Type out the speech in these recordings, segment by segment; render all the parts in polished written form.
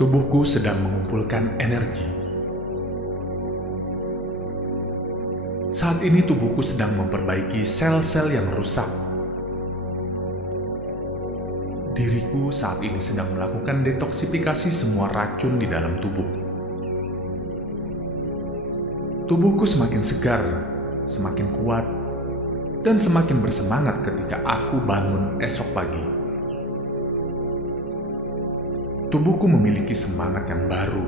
Tubuhku sedang mengumpulkan energi. Saat ini tubuhku sedang memperbaiki sel-sel yang rusak. Diriku saat ini sedang melakukan detoksifikasi semua racun di dalam tubuh. Tubuhku semakin segar, semakin kuat, dan semakin bersemangat ketika aku bangun esok pagi. Tubuhku memiliki semangat yang baru.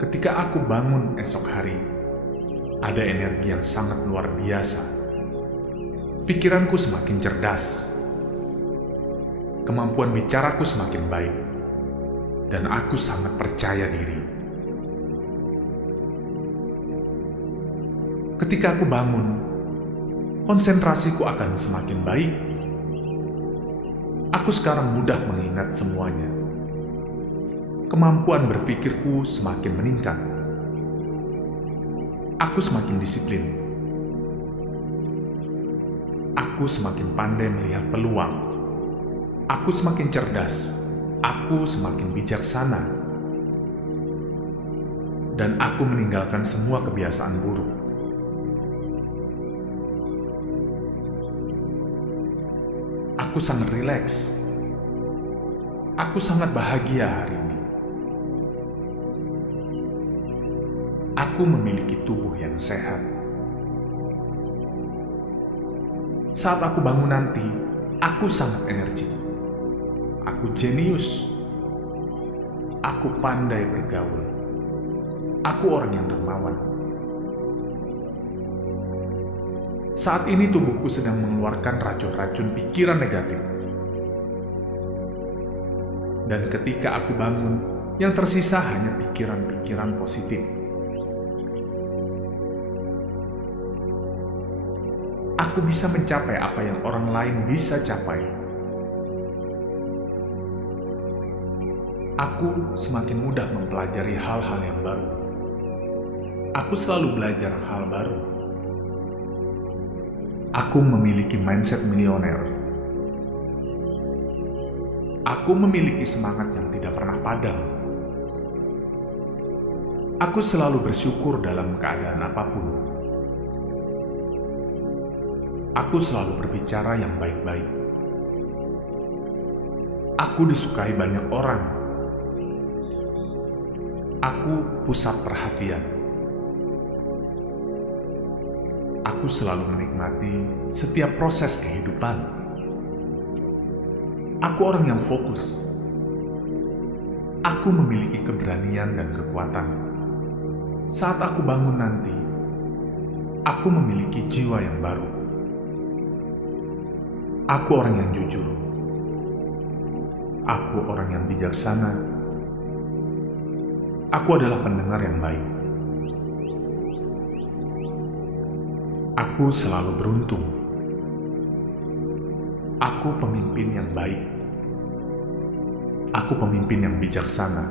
Ketika aku bangun esok hari, ada energi yang sangat luar biasa. Pikiranku semakin cerdas. Kemampuan bicaraku semakin baik. Dan aku sangat percaya diri. Ketika aku bangun, konsentrasiku akan semakin baik. Aku sekarang mudah mengingat semuanya. Kemampuan berpikirku semakin meningkat. Aku semakin disiplin. Aku semakin pandai melihat peluang. Aku semakin cerdas. Aku semakin bijaksana. Dan aku meninggalkan semua kebiasaan buruk. Aku sangat rileks. Aku sangat bahagia hari ini. Aku memiliki tubuh yang sehat. Saat aku bangun nanti, aku sangat energik. Aku jenius. Aku pandai bergaul. Aku orang yang dermawan. Saat ini tubuhku sedang mengeluarkan racun-racun pikiran negatif. Dan ketika aku bangun, yang tersisa hanya pikiran-pikiran positif. Aku bisa mencapai apa yang orang lain bisa capai. Aku semakin mudah mempelajari hal-hal yang baru. Aku selalu belajar hal baru. Aku memiliki mindset milioner. Aku memiliki semangat yang tidak pernah padam. Aku selalu bersyukur dalam keadaan apapun. Aku selalu berbicara yang baik-baik. Aku disukai banyak orang. Aku pusat perhatian. Aku selalu menikmati setiap proses kehidupan. Aku orang yang fokus. Aku memiliki keberanian dan kekuatan. Saat aku bangun nanti, aku memiliki jiwa yang baru. Aku orang yang jujur. Aku orang yang bijaksana. Aku adalah pendengar yang baik. Aku selalu beruntung. Aku pemimpin yang baik. Aku pemimpin yang bijaksana.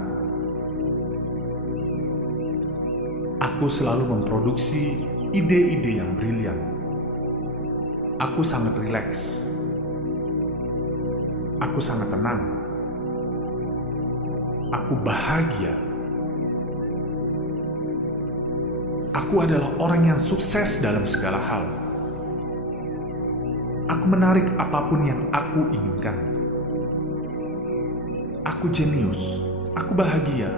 Aku selalu memproduksi ide-ide yang brilian. Aku sangat rileks. Aku sangat tenang. Aku bahagia. Aku adalah orang yang sukses dalam segala hal. Aku menarik apapun yang aku inginkan. Aku jenius. Aku bahagia.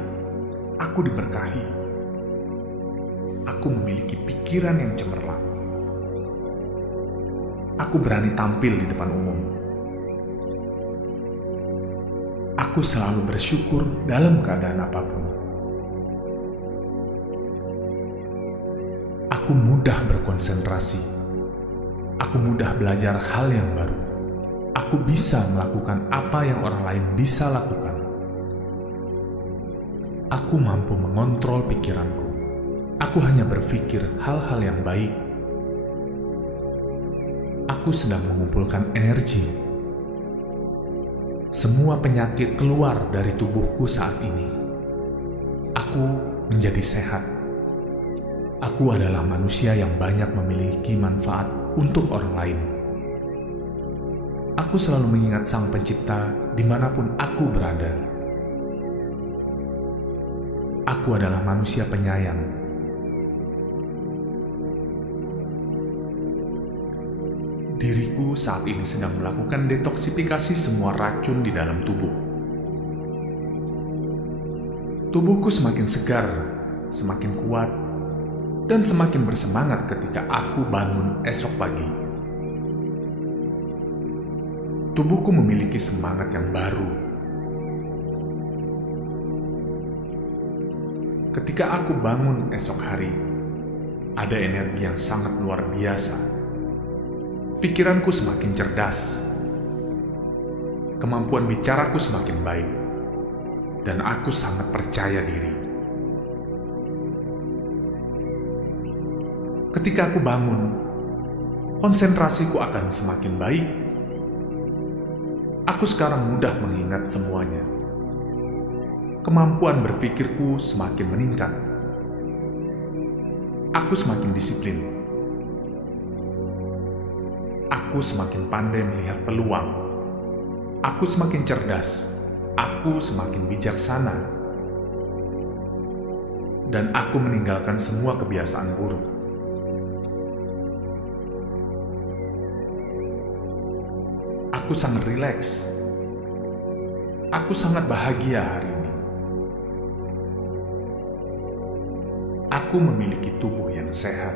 Aku diberkahi. Aku memiliki pikiran yang cemerlang. Aku berani tampil di depan umum. Aku selalu bersyukur dalam keadaan apapun. Aku mudah berkonsentrasi. Aku mudah belajar hal yang baru. Aku bisa melakukan apa yang orang lain bisa lakukan. Aku mampu mengontrol pikiranku. Aku hanya berpikir hal-hal yang baik. Aku sedang mengumpulkan energi. Semua penyakit keluar dari tubuhku saat ini. Aku menjadi sehat. Aku adalah manusia yang banyak memiliki manfaat untuk orang lain. Aku selalu mengingat Sang Pencipta dimanapun aku berada. Aku adalah manusia penyayang. Diriku saat ini sedang melakukan detoksifikasi semua racun di dalam tubuh. Tubuhku semakin segar, semakin kuat, dan semakin bersemangat ketika aku bangun esok pagi. Tubuhku memiliki semangat yang baru. Ketika aku bangun esok hari, ada energi yang sangat luar biasa. Pikiranku semakin cerdas. Kemampuan bicaraku semakin baik. Dan aku sangat percaya diri. Ketika aku bangun, konsentrasiku akan semakin baik. Aku sekarang mudah mengingat semuanya. Kemampuan berpikirku semakin meningkat. Aku semakin disiplin. Aku semakin pandai melihat peluang. Aku semakin cerdas. Aku semakin bijaksana. Dan aku meninggalkan semua kebiasaan buruk. Aku sangat rileks. Aku sangat bahagia hari ini. Aku memiliki tubuh yang sehat.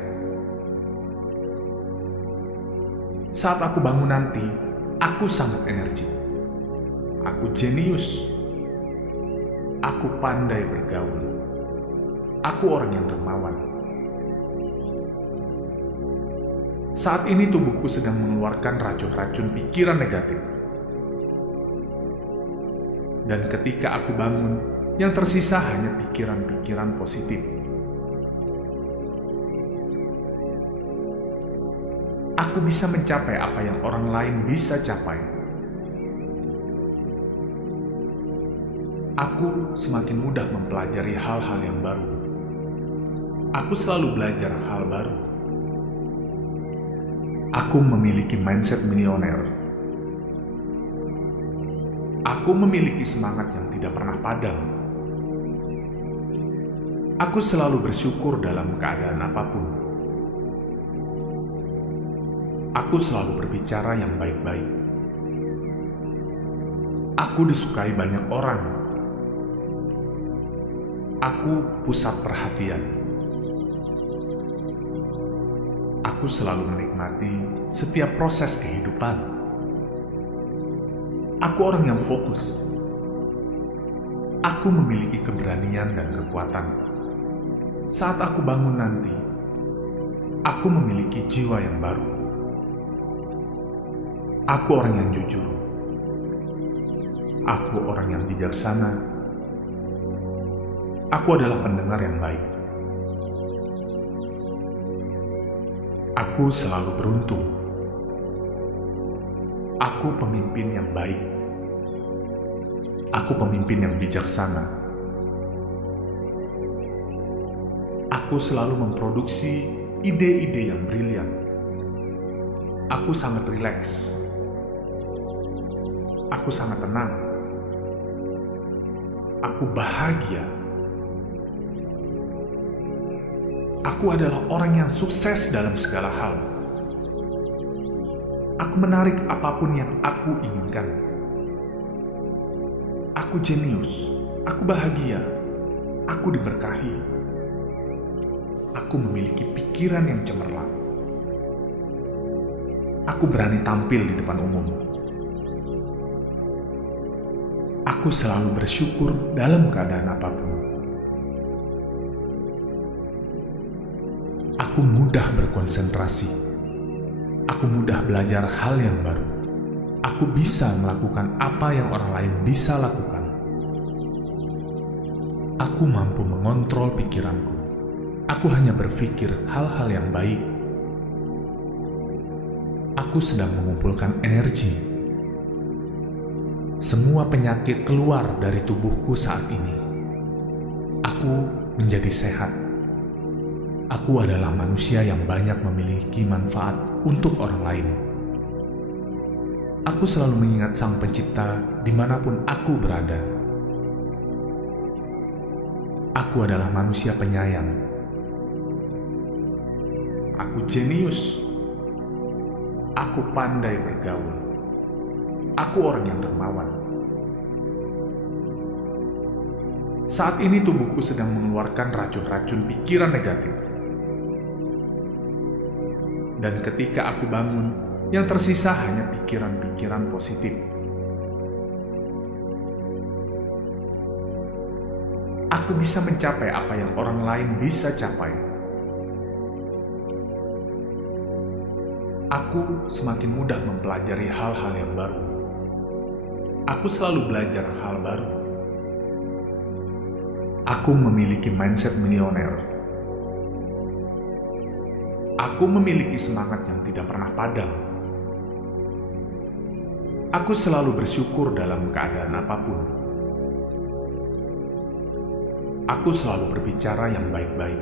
Saat aku bangun nanti, aku sangat energi. Aku jenius. Aku pandai bergaul. Aku orang yang dermawan. Saat ini tubuhku sedang mengeluarkan racun-racun pikiran negatif. Dan ketika aku bangun, yang tersisa hanya pikiran-pikiran positif. Aku bisa mencapai apa yang orang lain bisa capai. Aku semakin mudah mempelajari hal-hal yang baru. Aku selalu belajar hal baru. Aku memiliki mindset milioner. Aku memiliki semangat yang tidak pernah padam. Aku selalu bersyukur dalam keadaan apapun. Aku selalu berbicara yang baik-baik. Aku disukai banyak orang. Aku pusat perhatian. Aku selalu menikmati setiap proses kehidupan. Aku orang yang fokus. Aku memiliki keberanian dan kekuatan. Saat aku bangun nanti, aku memiliki jiwa yang baru. Aku orang yang jujur. Aku orang yang bijaksana. Aku adalah pendengar yang baik. Aku selalu beruntung. Aku pemimpin yang baik. Aku pemimpin yang bijaksana. Aku selalu memproduksi ide-ide yang brilian. Aku sangat rileks. Aku sangat tenang. Aku bahagia. Aku adalah orang yang sukses dalam segala hal. Aku menarik apapun yang aku inginkan. Aku jenius. Aku bahagia. Aku diberkahi. Aku memiliki pikiran yang cemerlang. Aku berani tampil di depan umum. Aku selalu bersyukur dalam keadaan apapun. Aku mudah berkonsentrasi. Aku mudah belajar hal yang baru. Aku bisa melakukan apa yang orang lain bisa lakukan. Aku mampu mengontrol pikiranku. Aku hanya berpikir hal-hal yang baik. Aku sedang mengumpulkan energi. Semua penyakit keluar dari tubuhku saat ini. Aku menjadi sehat. Aku adalah manusia yang banyak memiliki manfaat untuk orang lain. Aku selalu mengingat Sang Pencipta dimanapun aku berada. Aku adalah manusia penyayang. Aku jenius. Aku pandai bergaul. Aku orang yang dermawan. Saat ini tubuhku sedang mengeluarkan racun-racun pikiran negatif. Dan ketika aku bangun, yang tersisa hanya pikiran-pikiran positif. Aku bisa mencapai apa yang orang lain bisa capai. Aku semakin mudah mempelajari hal-hal yang baru. Aku selalu belajar hal baru. Aku memiliki mindset milioner. Aku memiliki semangat yang tidak pernah padam. Aku selalu bersyukur dalam keadaan apapun. Aku selalu berbicara yang baik-baik.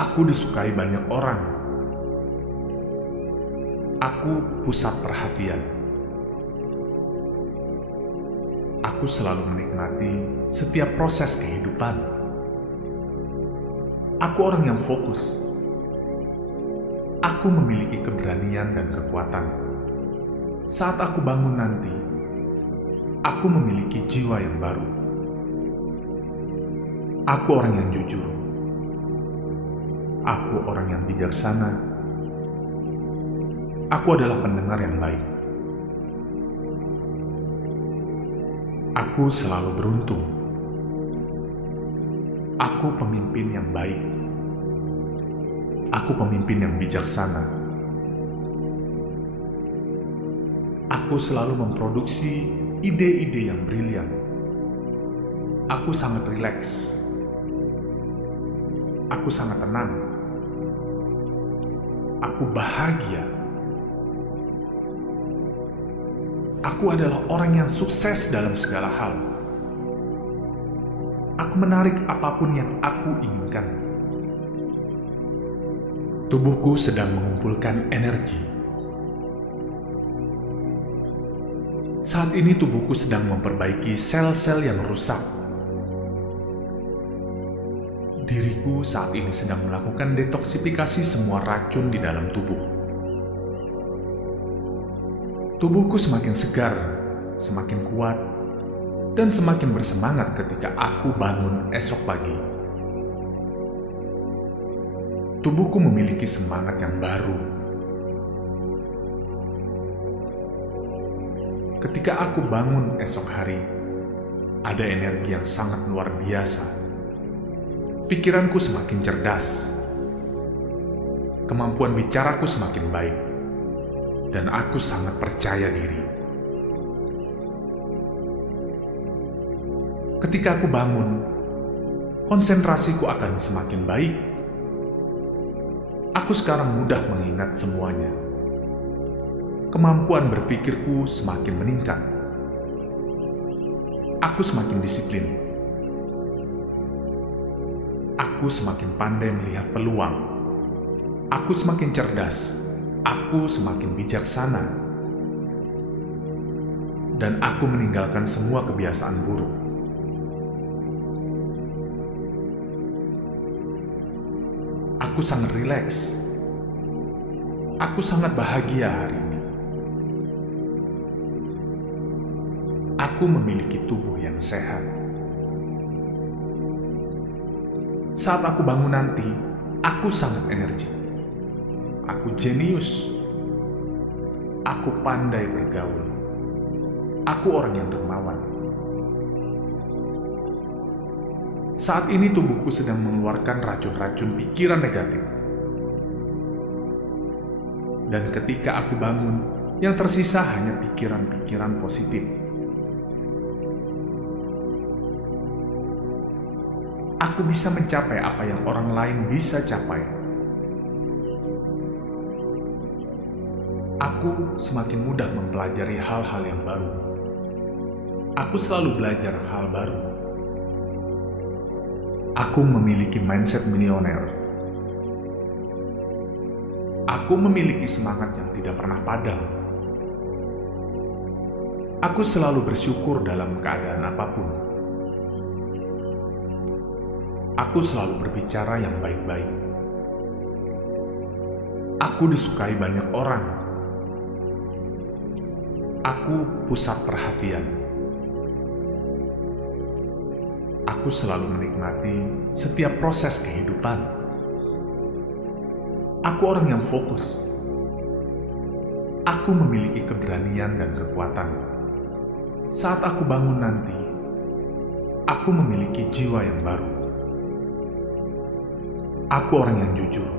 Aku disukai banyak orang. Aku pusat perhatian. Aku selalu menikmati setiap proses kehidupan. Aku orang yang fokus. Aku memiliki keberanian dan kekuatan. Saat aku bangun nanti, aku memiliki jiwa yang baru. Aku orang yang jujur. Aku orang yang bijaksana. Aku adalah pendengar yang baik. Aku selalu beruntung. Aku pemimpin yang baik. Aku pemimpin yang bijaksana. Aku selalu memproduksi ide-ide yang brilian. Aku sangat rileks. Aku sangat tenang. Aku bahagia. Aku adalah orang yang sukses dalam segala hal. Aku menarik apapun yang aku inginkan. Tubuhku sedang mengumpulkan energi. Saat ini tubuhku sedang memperbaiki sel-sel yang rusak. Diriku saat ini sedang melakukan detoksifikasi semua racun di dalam tubuh. Tubuhku semakin segar, semakin kuat, dan semakin bersemangat ketika aku bangun esok pagi. Tubuhku memiliki semangat yang baru. Ketika aku bangun esok hari, ada energi yang sangat luar biasa. Pikiranku semakin cerdas. Kemampuan bicaraku semakin baik. Dan aku sangat percaya diri. Ketika aku bangun, konsentrasiku akan semakin baik. Aku sekarang mudah mengingat semuanya. Kemampuan berpikirku semakin meningkat. Aku semakin disiplin. Aku semakin pandai melihat peluang. Aku semakin cerdas. Aku semakin bijaksana, dan aku meninggalkan semua kebiasaan buruk. Aku sangat rileks. Aku sangat bahagia hari ini. Aku memiliki tubuh yang sehat. Saat aku bangun nanti, aku sangat energik. Aku jenius. Aku pandai bergaul. Aku orang yang dermawan. Saat ini tubuhku sedang mengeluarkan racun-racun pikiran negatif. Dan ketika aku bangun, yang tersisa hanya pikiran-pikiran positif. Aku bisa mencapai apa yang orang lain bisa capai. Aku semakin mudah mempelajari hal-hal yang baru. Aku selalu belajar hal baru. Aku memiliki mindset milioner. Aku memiliki semangat yang tidak pernah padam. Aku selalu bersyukur dalam keadaan apapun. Aku selalu berbicara yang baik-baik. Aku disukai banyak orang. Aku pusat perhatian. Aku selalu menikmati setiap proses kehidupan. Aku orang yang fokus. Aku memiliki keberanian dan kekuatan. Saat aku bangun nanti, aku memiliki jiwa yang baru. Aku orang yang jujur.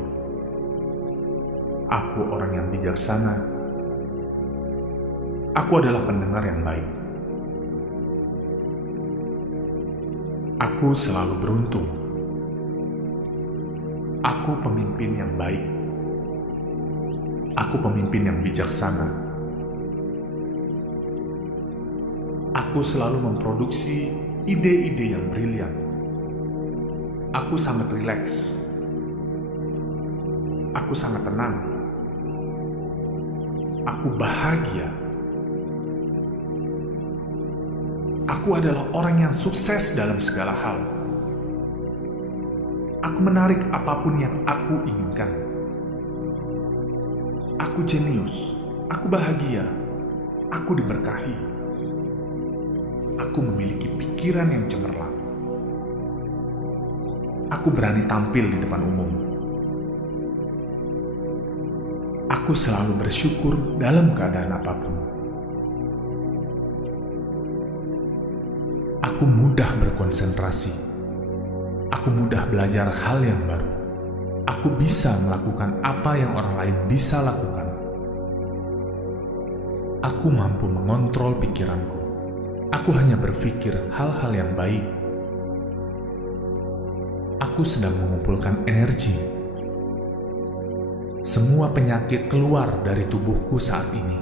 Aku orang yang bijaksana. Aku adalah pendengar yang baik. Aku selalu beruntung. Aku pemimpin yang baik. Aku pemimpin yang bijaksana. Aku selalu memproduksi ide-ide yang brilian. Aku sangat rileks. Aku sangat tenang. Aku bahagia. Aku adalah orang yang sukses dalam segala hal. Aku menarik apapun yang aku inginkan. Aku jenius. Aku bahagia. Aku diberkahi. Aku memiliki pikiran yang cemerlang. Aku berani tampil di depan umum. Aku selalu bersyukur dalam keadaan apapun. Aku mudah berkonsentrasi. Aku mudah belajar hal yang baru. Aku bisa melakukan apa yang orang lain bisa lakukan. Aku mampu mengontrol pikiranku. Aku hanya berpikir hal-hal yang baik. Aku sedang mengumpulkan energi. Semua penyakit keluar dari tubuhku saat ini.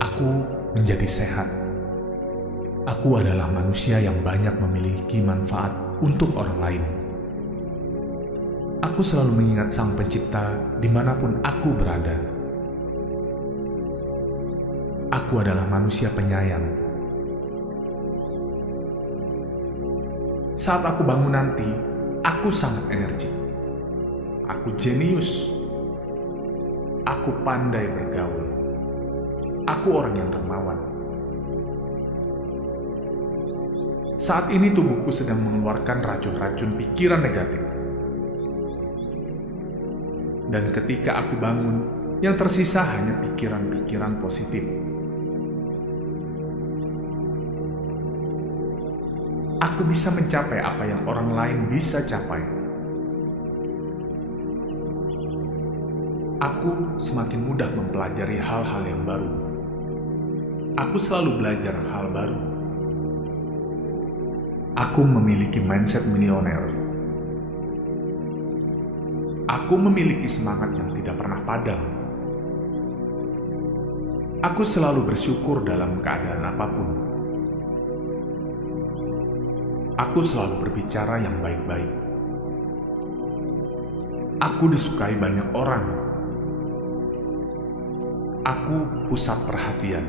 Aku menjadi sehat. Aku adalah manusia yang banyak memiliki manfaat untuk orang lain. Aku selalu mengingat Sang Pencipta dimanapun aku berada. Aku adalah manusia penyayang. Saat aku bangun nanti, aku sangat energi. Aku jenius. Aku pandai bergaul. Aku orang yang dermawan. Saat ini tubuhku sedang mengeluarkan racun-racun pikiran negatif. Dan ketika aku bangun, yang tersisa hanya pikiran-pikiran positif. Aku bisa mencapai apa yang orang lain bisa capai. Aku semakin mudah mempelajari hal-hal yang baru. Aku selalu belajar hal baru. Aku memiliki mindset milioner. Aku memiliki semangat yang tidak pernah padam. Aku selalu bersyukur dalam keadaan apapun. Aku selalu berbicara yang baik-baik. Aku disukai banyak orang. Aku pusat perhatian.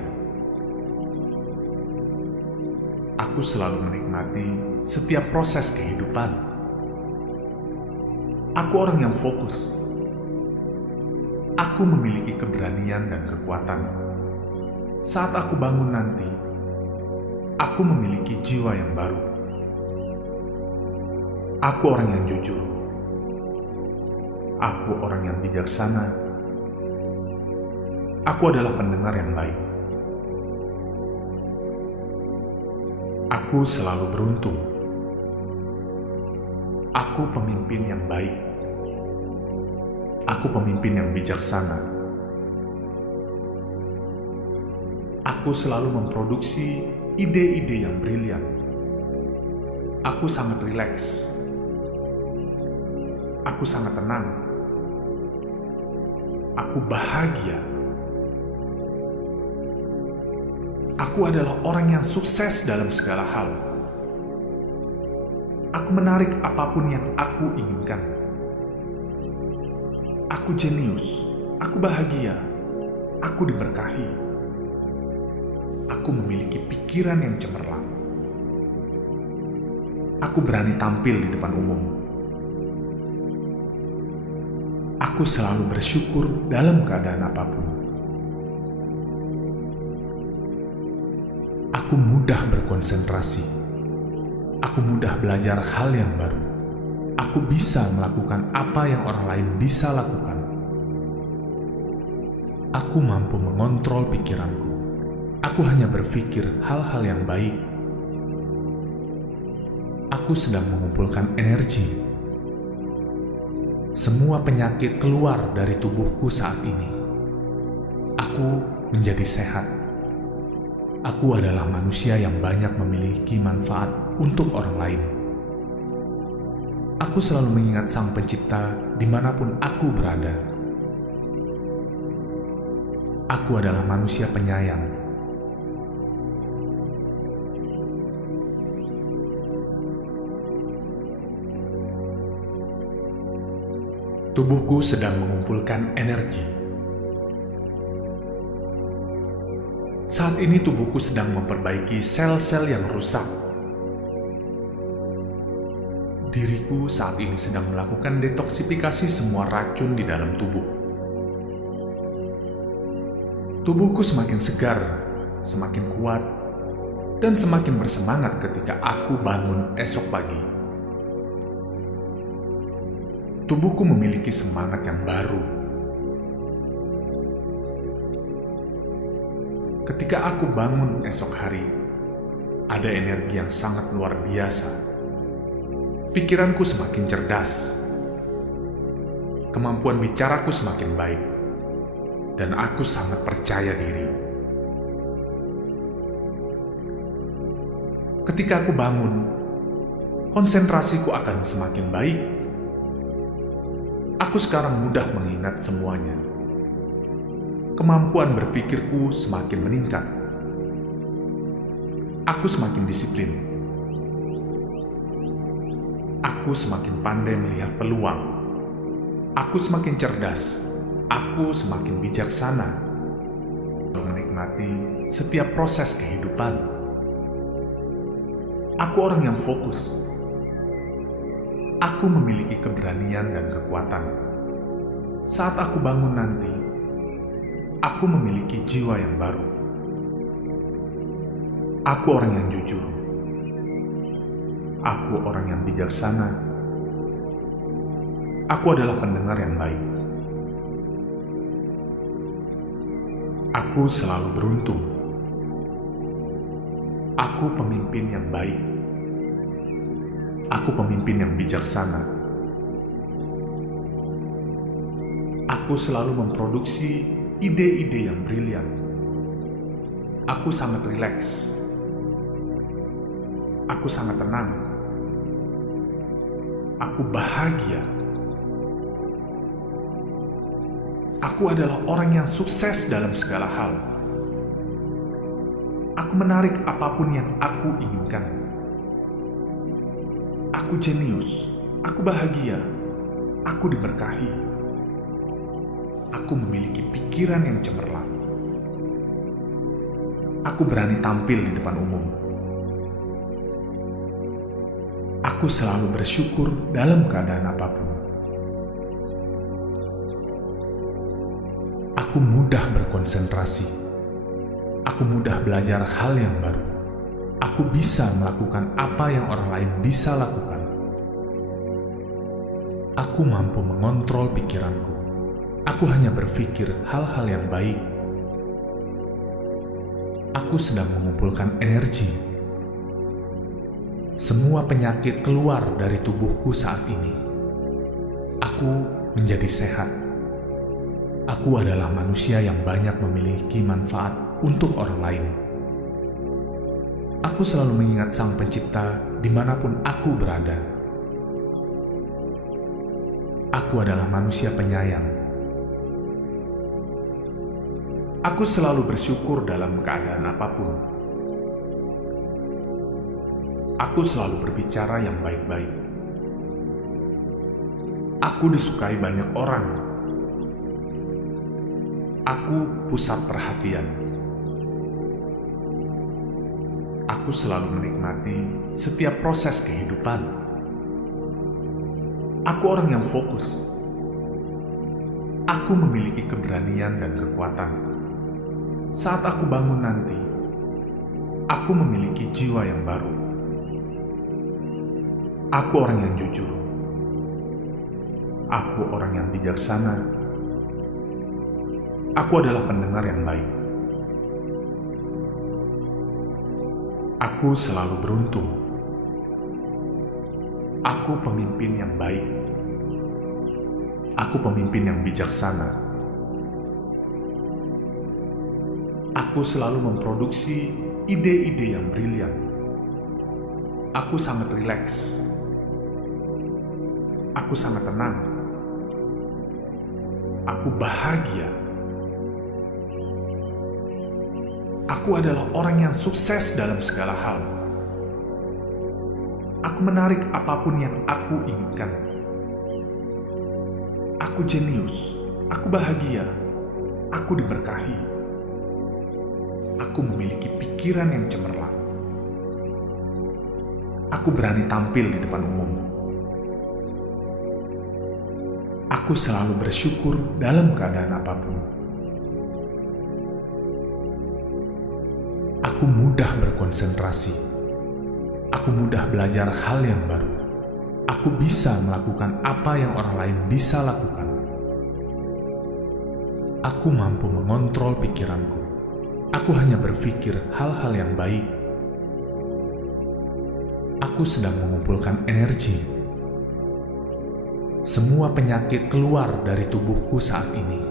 Aku selalu menikmati setiap proses kehidupan. Aku orang yang fokus. Aku memiliki keberanian dan kekuatan. Saat aku bangun nanti, aku memiliki jiwa yang baru. Aku orang yang jujur. Aku orang yang bijaksana. Aku adalah pendengar yang baik. Aku selalu beruntung. Aku pemimpin yang baik. Aku pemimpin yang bijaksana. Aku selalu memproduksi ide-ide yang brilian. Aku sangat rileks. Aku sangat tenang. Aku bahagia. Aku adalah orang yang sukses dalam segala hal. Aku menarik apapun yang aku inginkan. Aku jenius, aku bahagia, aku diberkahi. Aku memiliki pikiran yang cemerlang. Aku berani tampil di depan umum. Aku selalu bersyukur dalam keadaan apapun. Aku mudah berkonsentrasi. Aku mudah belajar hal yang baru. Aku bisa melakukan apa yang orang lain bisa lakukan. Aku mampu mengontrol pikiranku. Aku hanya berpikir hal-hal yang baik. Aku sedang mengumpulkan energi. Semua penyakit keluar dari tubuhku saat ini. Aku menjadi sehat. Aku adalah manusia yang banyak memiliki manfaat untuk orang lain. Aku selalu mengingat Sang Pencipta dimanapun aku berada. Aku adalah manusia penyayang. Tubuhku sedang mengumpulkan energi. Saat ini tubuhku sedang memperbaiki sel-sel yang rusak. Diriku saat ini sedang melakukan detoksifikasi semua racun di dalam tubuh. Tubuhku semakin segar, semakin kuat, dan semakin bersemangat ketika aku bangun esok pagi. Tubuhku memiliki semangat yang baru. Ketika aku bangun esok hari, ada energi yang sangat luar biasa. Pikiranku semakin cerdas. Kemampuan bicaraku semakin baik. Dan aku sangat percaya diri. Ketika aku bangun, konsentrasiku akan semakin baik. Aku sekarang mudah mengingat semuanya. Kemampuan berpikirku semakin meningkat. Aku semakin disiplin. Aku semakin pandai melihat peluang. Aku semakin cerdas. Aku semakin bijaksana. Menikmati setiap proses kehidupan. Aku orang yang fokus. Aku memiliki keberanian dan kekuatan. Saat aku bangun nanti, aku memiliki jiwa yang baru. Aku orang yang jujur. Aku orang yang bijaksana. Aku adalah pendengar yang baik. Aku selalu beruntung. Aku pemimpin yang baik. Aku pemimpin yang bijaksana. Aku selalu memproduksi ide-ide yang brilian. Aku sangat rileks. Aku sangat tenang. Aku bahagia. Aku adalah orang yang sukses dalam segala hal. Aku menarik apapun yang aku inginkan. Aku jenius, aku bahagia, aku diberkahi. Aku memiliki pikiran yang cemerlang. Aku berani tampil di depan umum. Aku selalu bersyukur dalam keadaan apapun. Aku mudah berkonsentrasi. Aku mudah belajar hal yang baru. Aku bisa melakukan apa yang orang lain bisa lakukan. Aku mampu mengontrol pikiranku. Aku hanya berpikir hal-hal yang baik. Aku sedang mengumpulkan energi. Semua penyakit keluar dari tubuhku saat ini. Aku menjadi sehat. Aku adalah manusia yang banyak memiliki manfaat untuk orang lain. Aku selalu mengingat Sang Pencipta dimanapun aku berada. Aku adalah manusia penyayang. Aku selalu bersyukur dalam keadaan apapun. Aku selalu berbicara yang baik-baik. Aku disukai banyak orang. Aku pusat perhatian. Aku selalu menikmati setiap proses kehidupan. Aku orang yang fokus. Aku memiliki keberanian dan kekuatan. Saat aku bangun nanti, aku memiliki jiwa yang baru. Aku orang yang jujur. Aku orang yang bijaksana. Aku adalah pendengar yang baik. Aku selalu beruntung. Aku pemimpin yang baik. Aku pemimpin yang bijaksana. Aku selalu memproduksi ide-ide yang brilian. Aku sangat rileks. Aku sangat tenang. Aku bahagia. Aku adalah orang yang sukses dalam segala hal. Aku menarik apapun yang aku inginkan. Aku jenius. Aku bahagia. Aku diberkahi. Aku memiliki pikiran yang cemerlang. Aku berani tampil di depan umum. Aku selalu bersyukur dalam keadaan apapun. Aku mudah berkonsentrasi. Aku mudah belajar hal yang baru. Aku bisa melakukan apa yang orang lain bisa lakukan. Aku mampu mengontrol pikiranku. Aku hanya berpikir hal-hal yang baik. Aku sedang mengumpulkan energi. Semua penyakit keluar dari tubuhku saat ini.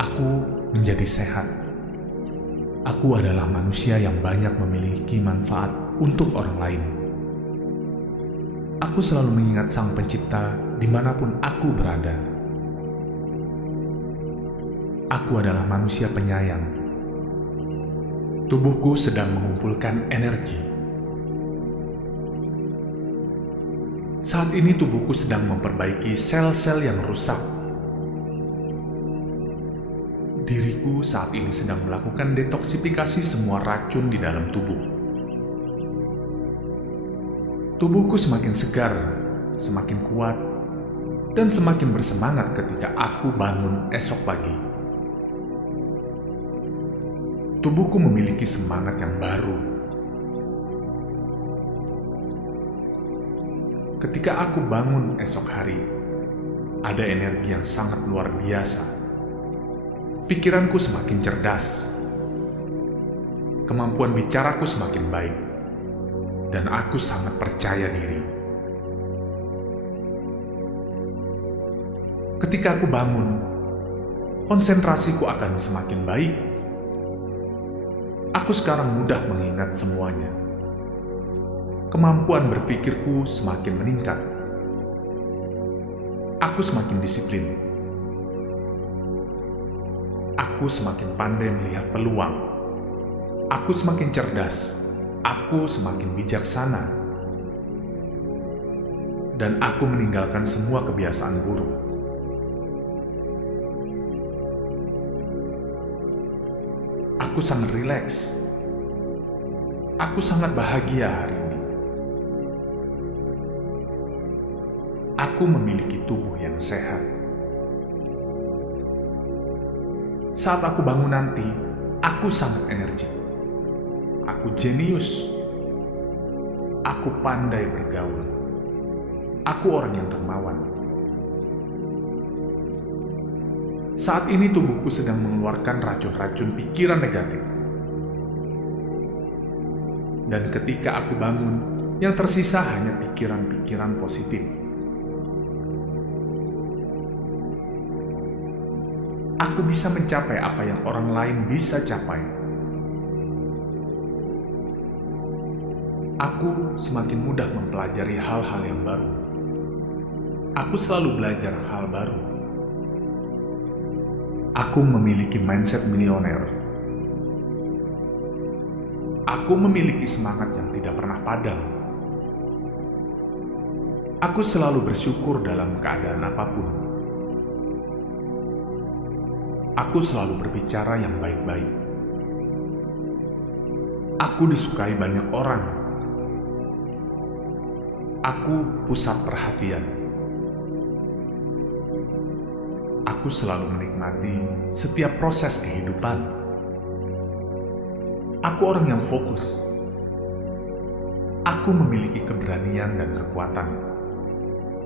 Aku menjadi sehat. Aku adalah manusia yang banyak memiliki manfaat untuk orang lain. Aku selalu mengingat Sang Pencipta dimanapun aku berada. Aku adalah manusia penyayang. Tubuhku sedang mengumpulkan energi. Saat ini tubuhku sedang memperbaiki sel-sel yang rusak. Diriku saat ini sedang melakukan detoksifikasi semua racun di dalam tubuh. Tubuhku semakin segar, semakin kuat, dan semakin bersemangat ketika aku bangun esok pagi. Tubuhku memiliki semangat yang baru. Ketika aku bangun esok hari, ada energi yang sangat luar biasa. Pikiranku semakin cerdas. Kemampuan bicaraku semakin baik. Dan aku sangat percaya diri. Ketika aku bangun, konsentrasiku akan semakin baik. Aku sekarang mudah mengingat semuanya. Kemampuan berpikirku semakin meningkat. Aku semakin disiplin. Aku semakin pandai melihat peluang. Aku semakin cerdas. Aku semakin bijaksana. Dan aku meninggalkan semua kebiasaan buruk. Aku sangat rileks. Aku sangat bahagia hari ini. Aku memiliki tubuh yang sehat. Saat aku bangun nanti, aku sangat energik. Aku jenius. Aku pandai bergaul. Aku orang yang dermawan. Saat ini tubuhku sedang mengeluarkan racun-racun pikiran negatif. Dan ketika aku bangun, yang tersisa hanya pikiran-pikiran positif. Aku bisa mencapai apa yang orang lain bisa capai. Aku semakin mudah mempelajari hal-hal yang baru. Aku selalu belajar hal baru. Aku memiliki mindset milioner. Aku memiliki semangat yang tidak pernah padam. Aku selalu bersyukur dalam keadaan apapun. Aku selalu berbicara yang baik-baik. Aku disukai banyak orang. Aku pusat perhatian. Aku selalu menikmati setiap proses kehidupan. Aku orang yang fokus. Aku memiliki keberanian dan kekuatan.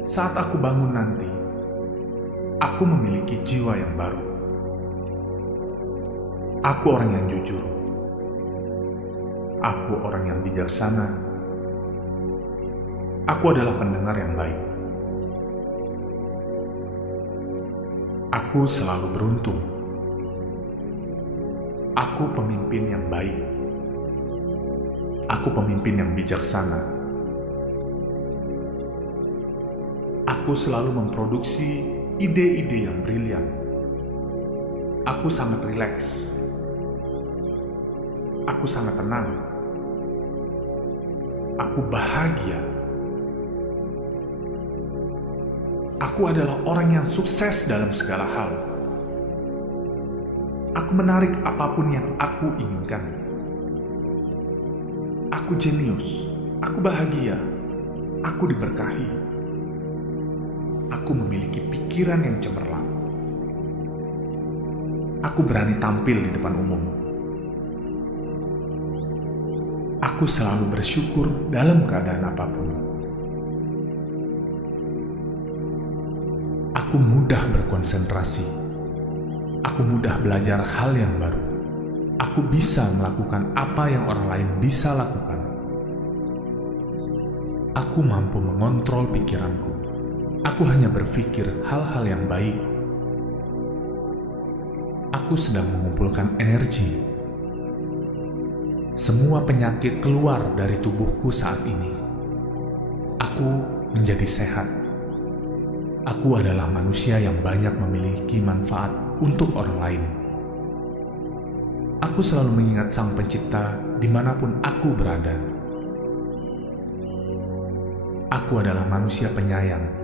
Saat aku bangun nanti, aku memiliki jiwa yang baru. Aku orang yang jujur. Aku orang yang bijaksana. Aku adalah pendengar yang baik. Aku selalu beruntung. Aku pemimpin yang baik. Aku pemimpin yang bijaksana. Aku selalu memproduksi ide-ide yang brilian. Aku sangat rileks. Aku sangat tenang. Aku bahagia. Aku adalah orang yang sukses dalam segala hal. Aku menarik apapun yang aku inginkan. Aku jenius. Aku bahagia. Aku diberkahi. Aku memiliki pikiran yang cemerlang. Aku berani tampil di depan umum. Aku selalu bersyukur dalam keadaan apapun. Aku mudah berkonsentrasi. Aku mudah belajar hal yang baru. Aku bisa melakukan apa yang orang lain bisa lakukan. Aku mampu mengontrol pikiranku. Aku hanya berpikir hal-hal yang baik. Aku sedang mengumpulkan energi. Semua penyakit keluar dari tubuhku saat ini. Aku menjadi sehat. Aku adalah manusia yang banyak memiliki manfaat untuk orang lain. Aku selalu mengingat Sang Pencipta dimanapun aku berada. Aku adalah manusia penyayang